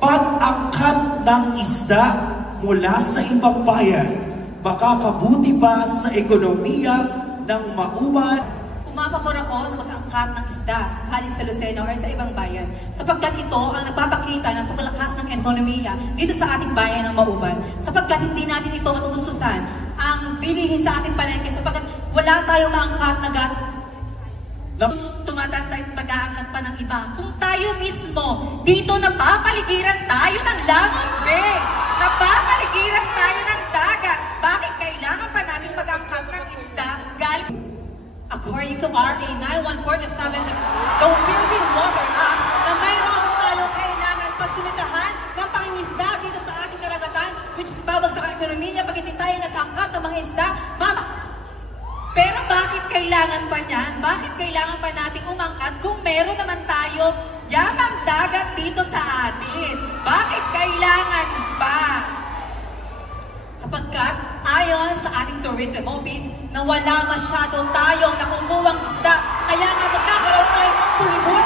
Pag-angkat ng isda mula sa ibang bayan, makakabuti ba sa ekonomiya ng Mauban? Pumapabor ako na mag-angkat ng isda galing sa Lucena or sa ibang bayan sapagkat ito ang nagpapakita ng paglakas ng ekonomiya dito sa ating bayan ng Mauban, sapagkat hindi natin ito matutususan ang bilihin sa ating palengke sapagkat wala tayong maangkat na tumataas tayo pag-aangkat pa ng iba. Kung tayo mismo, dito napapaligiran tayo ng Langon Bay, napapaligiran tayo ng dagat, bakit kailangan pa natin mag-angkat ng isda galing? According to RA 9147, the Philippine Water Act, na mayroon tayong kailangan pagsumitahan ng pangingisda dito sa ating karagatan, which is babagsak ang ekonomiya pag hindi tayo nag-angkat ng mga isda. Mama, pero bakit kailangan pa niyan? Bakit kailangan pa nating umangkat kung meron naman tayo yamang dagat dito sa atin? Bakit kailangan pa? Sapagkat ayon sa ating tourism office na wala masyado tayong nakukuhang isda, kaya nga magkakaroon tayo ng pulibol